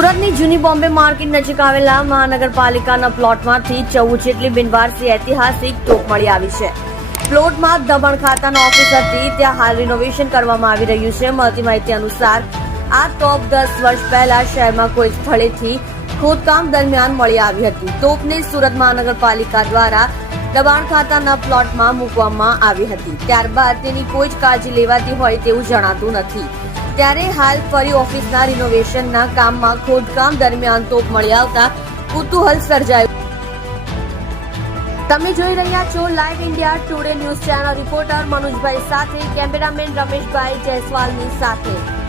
સુરતની જૂની બોમ્બે માર્કેટ નજીક આવેલા મહાનગરપાલિકાના પ્લોટમાંથી 14 જેટલી બિનવારસી ઐતિહાસિક તોપ મળી આવી છે. પ્લોટમાં દબાણ ખાતાનો ઓફિસ હતી, ત્યાં હાલ રિનોવેશન કરવામાં આવી રહ્યું છે. મળતી માહિતી અનુસાર આ તોપ 10 વર્ષ પહેલા શહેરમાં કોઈ સ્થળેથી ખોદકામ દરમિયાન મળી આવી હતી. તોપને સુરત મહાનગરપાલિકા દ્વારા દબાણ ખાતાના પ્લોટમાં મૂકવામાં આવી હતી. ત્યારબાદ તેની કોઈ જ કાળજી લેવાતી હોય તેવું જણાતું નથી. ત્યારે હાલ ફરી ઓફિસના રિનોવેશનના કામમાં ખોદકામ દરમિયાન તોપ મળી આવતા કુતૂહલ સર્જાયું. તમે જોઈ રહ્યા છો live India Today news channel. Reporter મનોજભાઈ સાથે કેમેરામેન રમેશભાઈ જયસ્વાલની સાથે.